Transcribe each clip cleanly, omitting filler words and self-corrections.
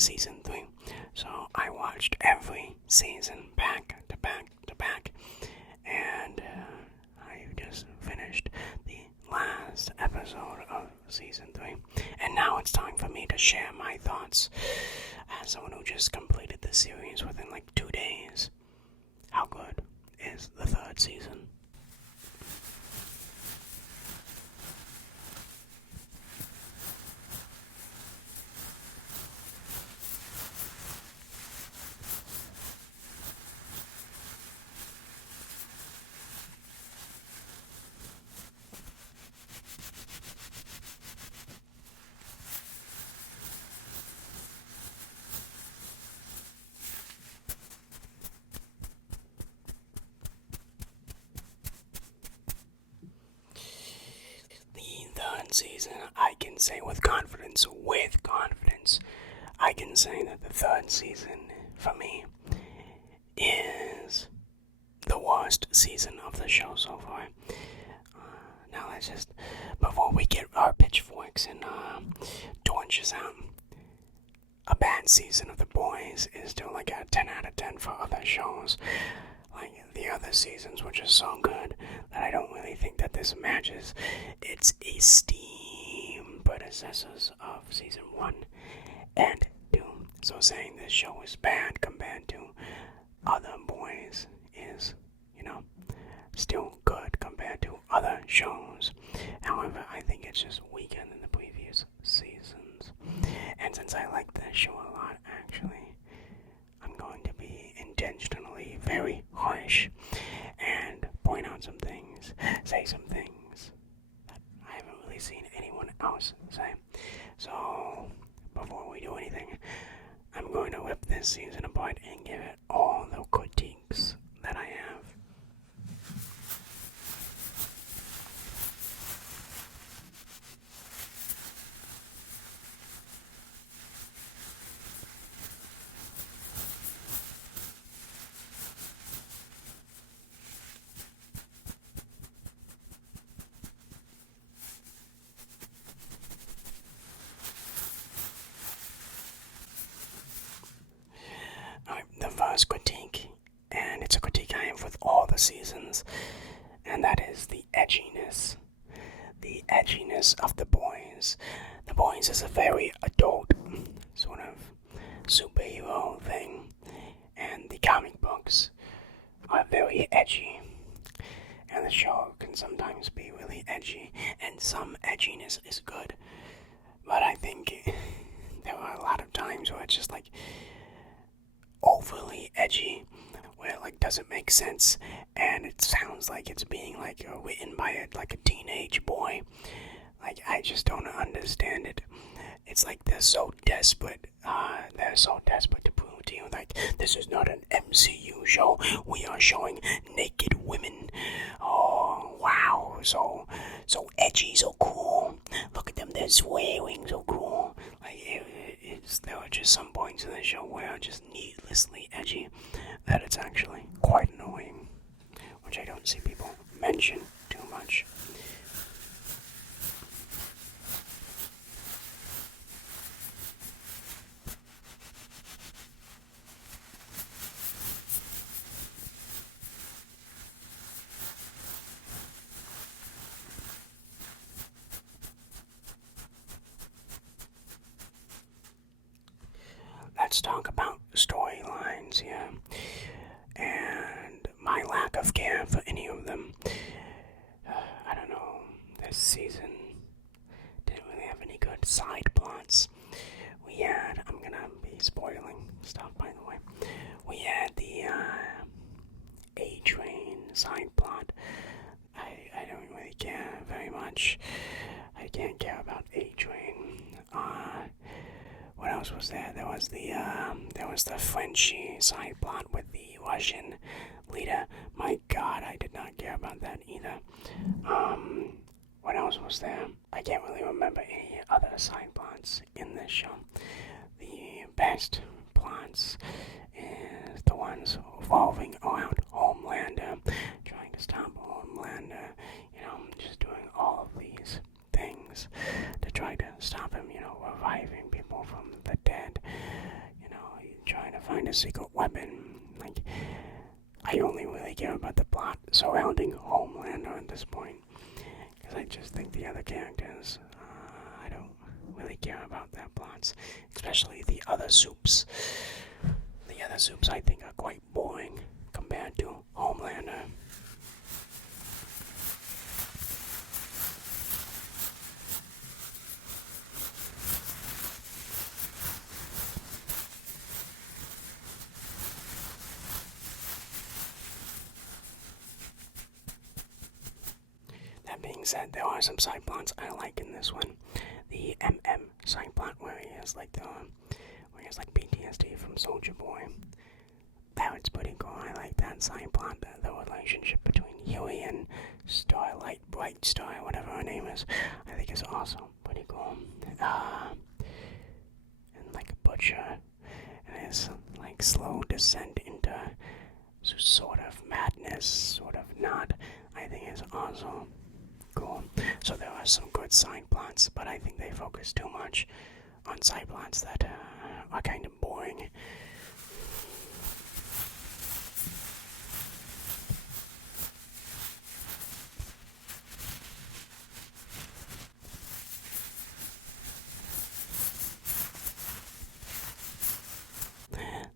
season 3. So I watched every season back to back to back, and I just finished the last episode of season 3. And now it's time for me to share my thoughts as someone who just completed the series within like 2 days. How good is the third season? Season, I can say with confidence, I can say that the third season, for me, is the worst season of the show so far. Now let's just, before we get our pitchforks and torches out, a bad season of The Boys is still like a 10 out of 10 for other shows. Like the other seasons, which is so good that I don't really think that this matches its esteemed predecessors of season 1 and 2. So saying this show is bad compared to other boys is, still good compared to other shows. However, I think it's just weaker than the previous seasons. And since I like this show a lot, actually, I'm going to be intentionally very harsh and point out some things, say some things that I haven't really seen anyone else say. So, before we do anything, I'm going to rip this season apart and give it all the critiques that I have. The first critique, and it's a critique I have with all the seasons, and that is the edginess. The edginess of The Boys. The Boys is a very adult sort of superhero thing, and the comic books are very edgy. And the show can sometimes be really edgy, and some edginess is good. But I think there are a lot of times where it's just like overly edgy, where it like doesn't make sense, and it sounds like it's being like written by a teenage boy. Like, I just don't understand it. It's like they're so desperate to prove to you, like, this is not an MCU show, we are showing naked women. Oh wow, so edgy, so cool. Look at them, they're swearing, so cool. Like, there are just some points in the show where are just needlessly edgy that it's actually quite annoying, which I don't see people mention too much. Let's talk about storylines here, and my lack of care for any of them. I don't know, this season didn't really have any good side plots. I'm gonna be spoiling stuff, by the way. We had the A-Train side plot. I don't really care very much. I can't care about A-Train. What else was there? There was the Frenchy side plot with the Russian leader. My God, I did not care about that either. What else was there? I can't really remember any other side plots in this show. The best plots is the ones revolving around Homelander, trying to stop Homelander, just doing all of these things to try to stop him, reviving people from the dead, a secret weapon. Like, I only really care about the plot surrounding Homelander at this point, because I just think the other characters, I don't really care about their plots, especially the other soups. The other soups I think are quite boring compared to Homelander. That being said, there are some side plots I like in this one. The MM side plot where he has like PTSD from Soldier Boy. That was pretty cool. I like that side plot. The relationship between Huey and Starlight, Bright Star, whatever her name is, I think is awesome. Pretty cool. And like Butcher and his like slow descent into sort of madness, sort of not, I think is awesome. Cool. So there are some good side plots, but I think they focus too much on side plots that are kind of boring.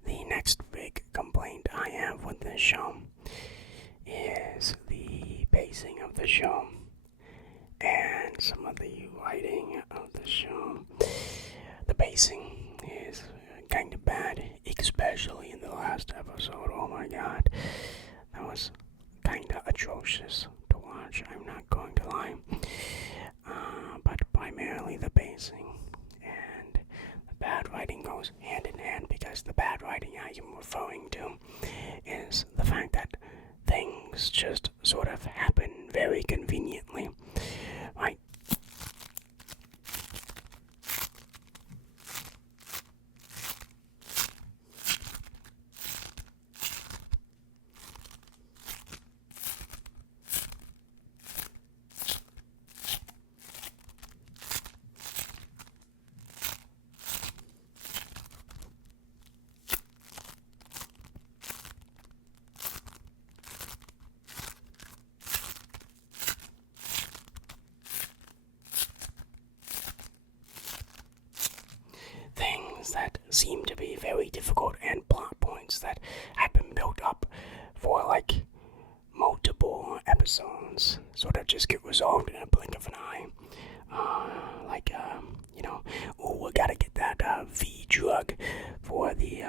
The next big complaint I have with this show is the pacing of the show and some of the writing of the show. The pacing is kind of bad, especially in the last episode. Oh my god, that was kind of atrocious to watch, I'm not going to lie. But primarily the pacing and the bad writing goes hand in hand, because the bad writing I am referring to is the fact that things just sort of happen very conveniently. Right? That seem to be very difficult, and plot points that have been built up for like multiple episodes sort of just get resolved in a blink of an eye. We gotta get that V drug for the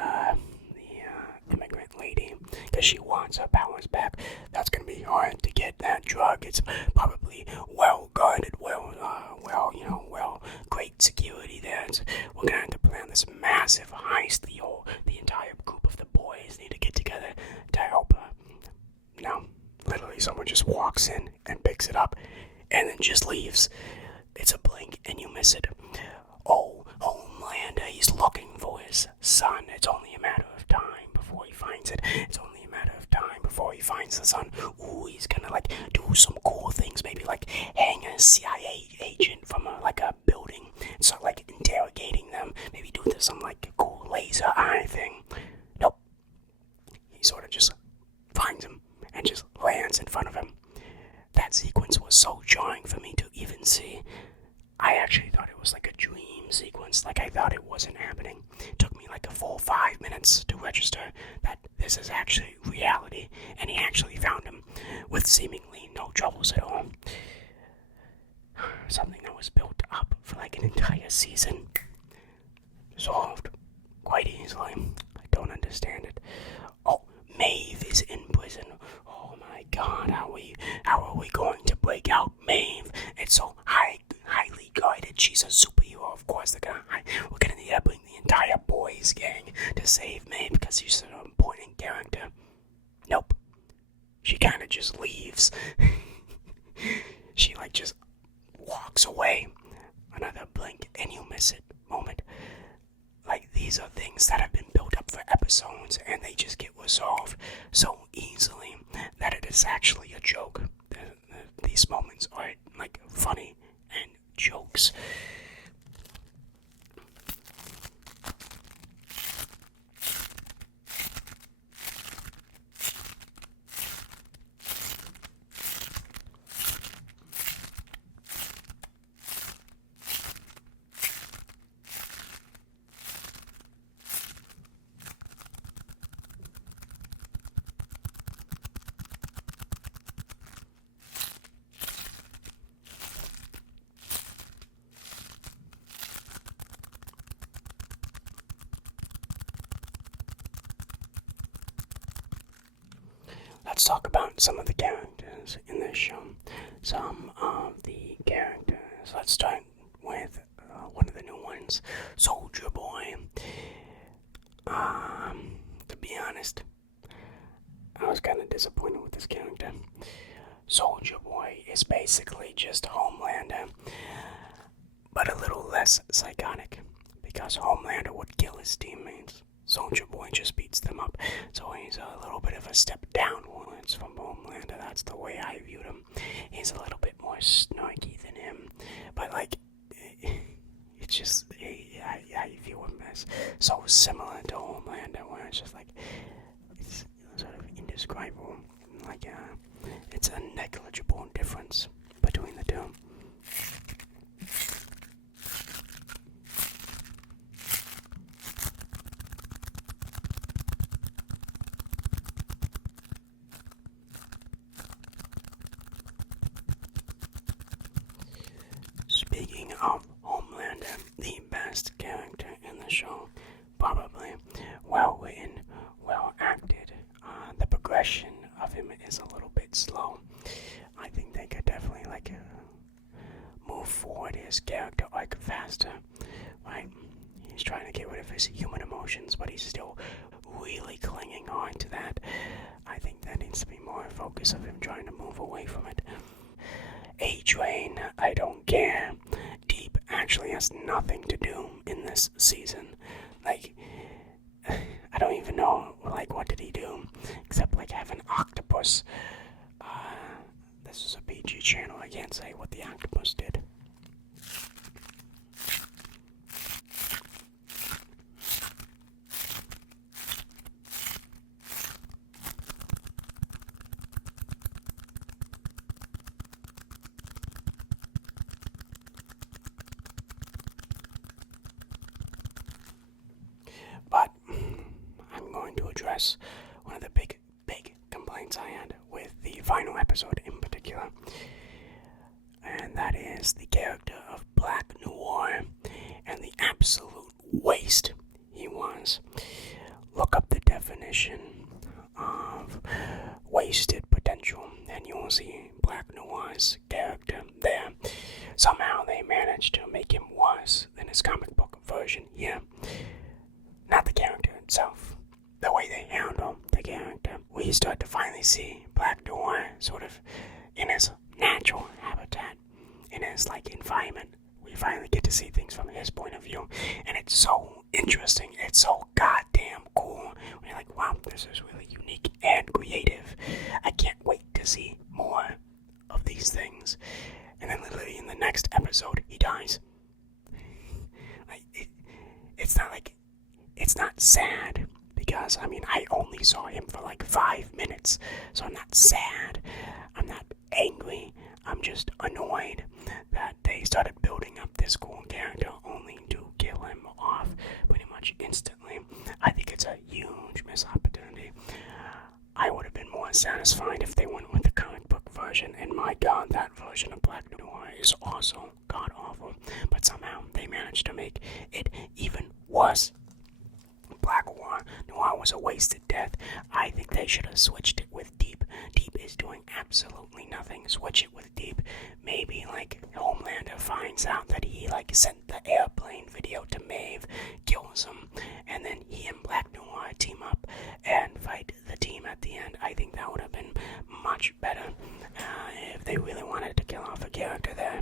immigrant lady, because she wants her powers back. That's gonna be hard to get that drug. It's probably well guarded, great security there. We're gonna have to plan this massive heist. The entire group of the boys need to get together to help her. No, literally someone just walks in and picks it up and then just leaves. It's a blink and you miss it. Oh, Homelander, he's looking for his son. It's only a matter of time before he finds it. It's only a matter of time before he finds the son. Ooh, he's gonna like do some cool things, maybe like hang a CIA agent from a building and start like interrogating them. Maybe do some like cool laser eye thing. Nope. He sort of just finds him and just lands in front of him. That sequence was so jarring for me to even see. I actually thought it was like a dream sequence, like I thought it wasn't happening. It took me like a full 5 minutes to register that this is actually reality, and he actually found him with seemingly no troubles at all. Something that was built up for like an entire season solved quite easily. I don't understand it. Oh, Maeve is in prison. Oh my god, how are we going to break out Maeve? It's so highly guarded. She's a superhero, of course. We're gonna need to bring the entire boys gang to save Maeve because she's an important character. Nope. She kind of just leaves. She just walks away. Another blink and you miss it moment. These are things that have been built up for episodes, and they just get resolved so easily that it is actually a joke. These moments are funny and jokes. let's talk about some of the characters in this show. Some of the characters. Let's start with one of the new ones, Soldier Boy. To be honest, I was kind of disappointed with this character. Soldier Boy is basically just Homelander, but a little less psychotic, because Homelander would kill his teammates. Soldier Boy just beats them up, so he's a little bit of a step downwards from Homelander. That's the way I viewed him. He's a little bit more snarky than him, but like, it's just, I view him as so similar to Homelander, where it's just like, it's sort of indescribable. Like, it's a negligible difference between the two. Speaking of Homelander, the best character in the show, probably well written, well acted. The progression of him is a little bit slow. I think they could definitely move forward his character arc faster, right? He's trying to get rid of his human emotions, but he's still really clinging on to that. I think that needs to be more focus of him trying to move away from it. A-Train, I don't care. Deep actually has nothing to do in this season. Like, I don't even know, what did he do? Except, have an octopus. This is a PG channel, I can't say what the octopus did. But I'm going to address one of the big complaints I had with the final episode in particular. And that is the character of Black Noir and the absolute waste he was. Look up the definition of wasted potential and you will see Black Noir's character there. Somehow they managed to make him worse than his comic book version here. Not the character itself, the way they handle the character. We start to finally see Black Noir sort of in his natural habitat, in his environment. We finally get to see things from his point of view, and it's so interesting. It's so goddamn cool. We're like, wow, this is really unique and creative. I can't wait to see more of these things. And then literally in the next episode, he dies. It's not sad, because, I only saw him for 5 minutes, so I'm not sad, I'm not angry, I'm just annoyed that they started building up this cool character only to kill him off pretty much instantly. I think it's a huge missed opportunity. I would have been more satisfied if they went with the comic book version, and my god, that version of Black Noir is also god-awful, but somehow they managed to make it even worse. Black Noir was a wasted death. I think they should have switched it with Deep. Deep is doing absolutely nothing. Switch it with Deep. Maybe Homelander finds out that he sent the airplane video to Maeve, kills him, and then he and Black Noir team up and fight the team at the end. I think that would have been much better if they really wanted to kill off a character there.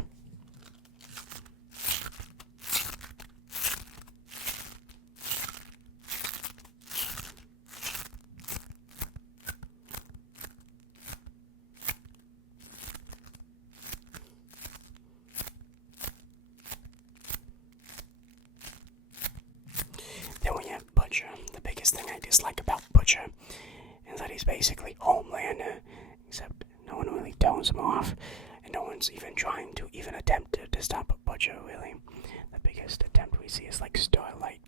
Then we have Butcher. The biggest thing I dislike about Butcher is that he's basically Homelander, except no one really tells him off, and no one's even trying to even attempt to stop Butcher, really. The biggest attempt we see is Starlight.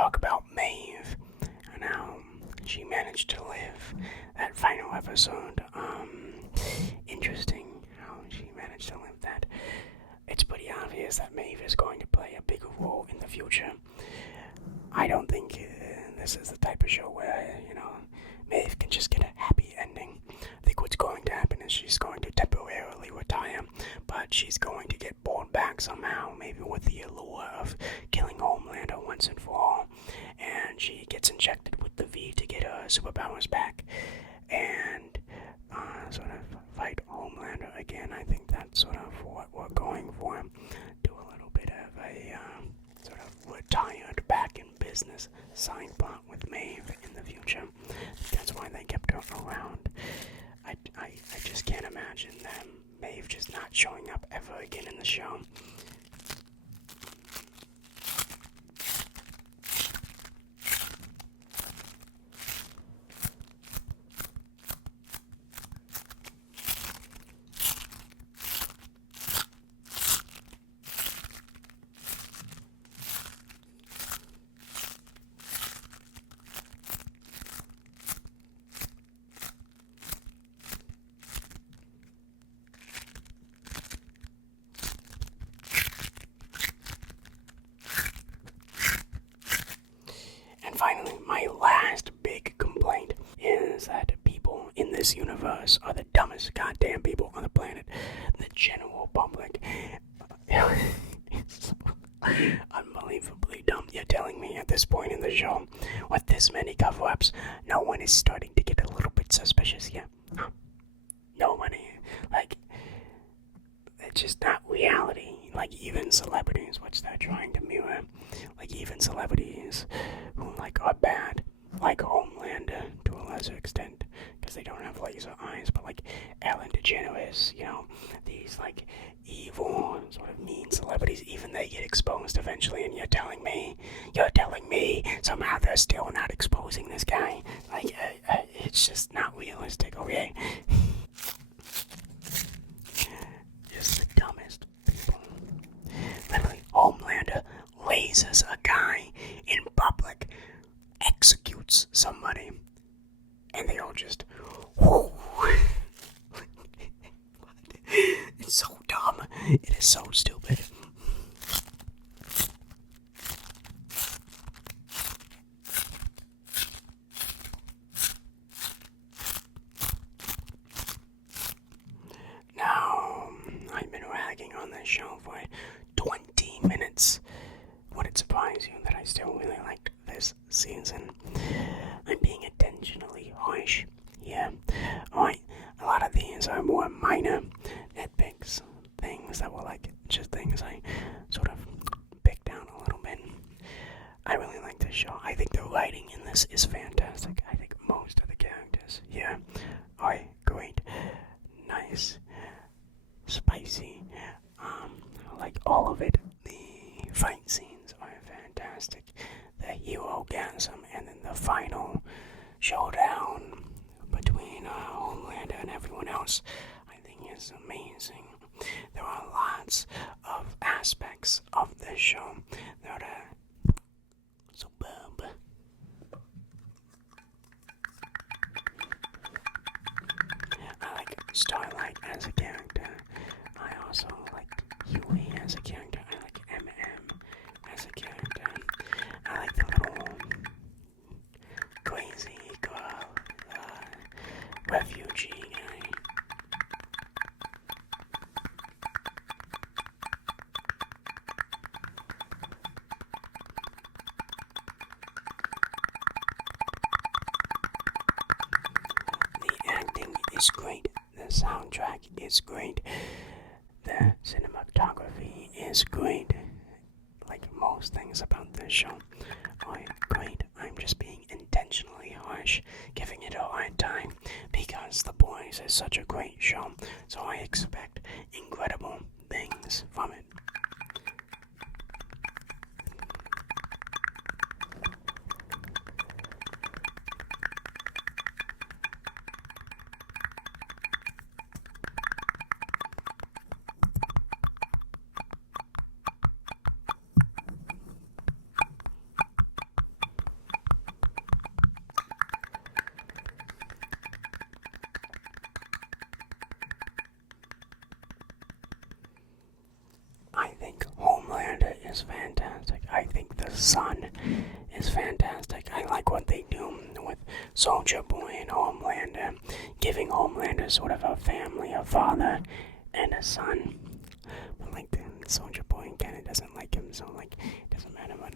talk about Maeve and how she managed to live that final episode. Interesting how she managed to live that. It's pretty obvious that Maeve is going to play a bigger role in the future. I don't think this is the type of show where, Maeve can just get a happy ending. I think what's going to happen is she's going to temporarily retire, but she's going to get brought back somehow, maybe with the allure of killing Homelander once and for all, and she gets injected with the V to get her superpowers back, and sort of fight Homelander again. I think that's sort of what we're going for. Do a little bit of a sort of retired back in business side plot with Maeve in the future. That's why they kept her around. I just can't imagine them, Maeve just not showing up ever again in the show. Finally, my last big complaint is that people in this universe are the dumbest goddamn people on the planet. The general public is unbelievably dumb. You're telling me at this point in the show, with this many cover-ups, no one is starting to get a little bit suspicious yet? Huh? Nobody. It's just not reality. Even celebrities, which they're trying to mirror, even celebrities who, are bad, like Homelander to a lesser extent, because they don't have laser eyes, but, Ellen DeGeneres, these, evil, sort of mean celebrities, even they get exposed eventually, and you're telling me somehow they're still not exposing this guy. It's just not realistic, okay? Just the dumbest people. Literally, Homelander lasers a guy in public, executes somebody, and they all just, whoo. It's so dumb. It is so stupid. Now, I've been ragging on this show for 20 minutes. Would it surprise you that I still really liked this season? I'm being intentionally harsh here. Alright, a lot of these are more minor nitpicks, things that were just things I sort of picked down a little bit. I really like this show. I think the writing in this is fantastic. I think most of the characters here are great, nice, spicy. All of it. The fight scenes are fantastic. The hero-gasm and then the final showdown between Homelander and everyone else, I think is amazing. There are lots of aspects of this show that are superb. I like Starlight as a character. I also like Huey as a character. I like MM as a character. I like the little crazy girl, refugee guy. The acting is great. The soundtrack is great. The cinematography is great. Most things about this show are great. I'm just being intentionally harsh, giving it a hard time, because The Boys is such a great show, so I expect incredible things from it. is fantastic. I think the son is fantastic. I like what they do with Soldier Boy and Homelander, giving Homelander sort of a family, a father and a son. But like the Soldier Boy kind of doesn't like him, so like it doesn't matter. But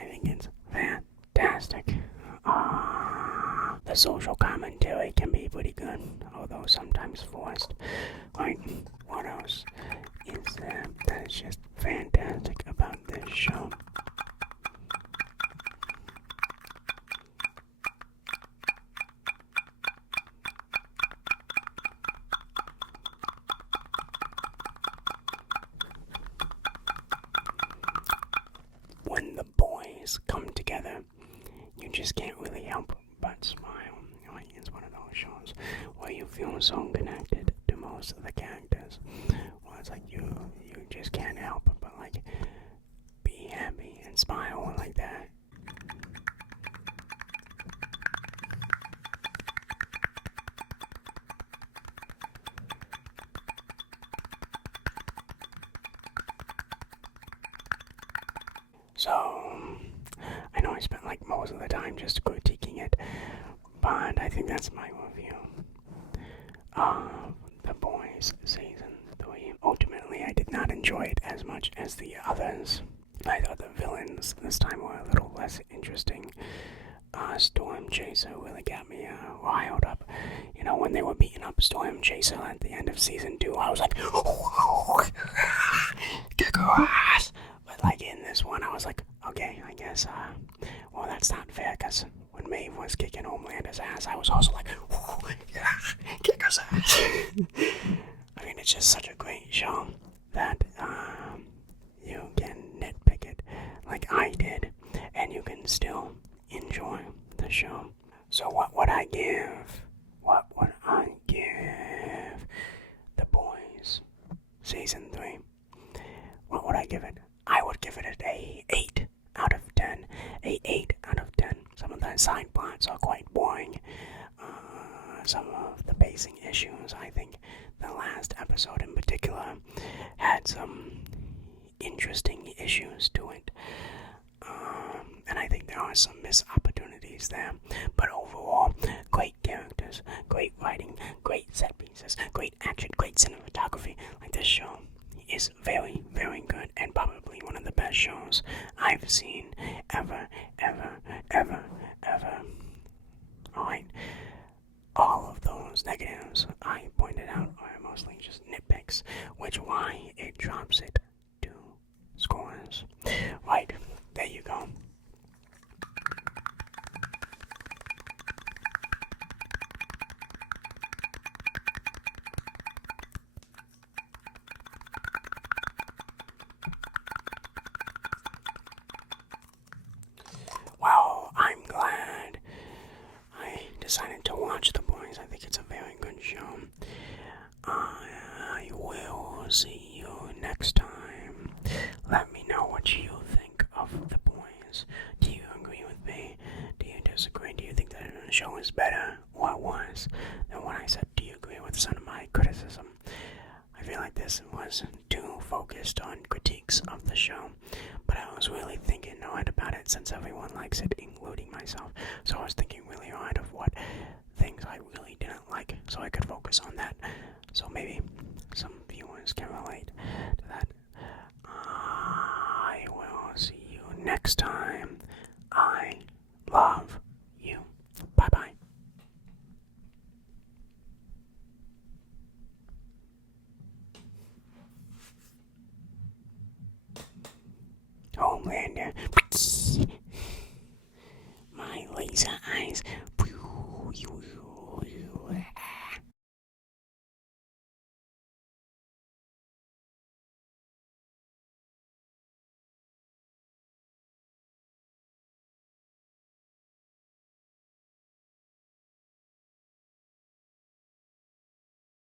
I think it's fantastic. The social commentary can be pretty good, although sometimes forced. Like, what else is there that is just fantastic about this show? When the boys come together, you just can't really help but smile. Like, it's one of those shows where you feel so connected to most of the characters. Well, it's like you just can't help but like be happy and smile like that. So, I know I spent like most of the time just critiquing it, but I think that's my review of The Boys Season 3. Ultimately, I did not enjoy it as much as the others. I thought the villains this time were a little less interesting. Storm Chaser really got me riled up. You know, when they were beating up Storm Chaser at the end of Season 2, I was like, kick her ass! But like in this one, I was like, okay, I guess, well, that's not fair, because when Maeve was kicking Homelander's ass, I was also like, yeah, kick his ass. I mean, it's just such a great show that you can nitpick it like I did, and you can still enjoy the show. So what would I give? What would I give The Boys Season 3? What would I give it? I would give it a 8 out of 10. A 8 out of 10. Some of the side plots are quite boring. Some of the pacing issues, I think the last episode in particular had some interesting issues to it. And I think there are some missed opportunities there. But overall, great characters, great writing, great set pieces, great action, great cinematography. Like, this show is very, very good, and probably one of the best shows I've seen ever. Alright, all of those negatives I pointed out are mostly just nitpicks, which why it drops it to scores. Right, there you go. Well, I'm glad I decided to watch The Boys. I think it's a very good show. I will see you next time. Let me know what you think of The Boys. Do you agree with me? Do you disagree? Do you think that the show is better or worse than what I said? Do you agree with some of my criticism? I feel like this was too focused on critiques of the show, but I was really thinking hard about it since everyone likes it, including myself. So I was thinking really hard of what things I really didn't like, so I could focus on that. So maybe some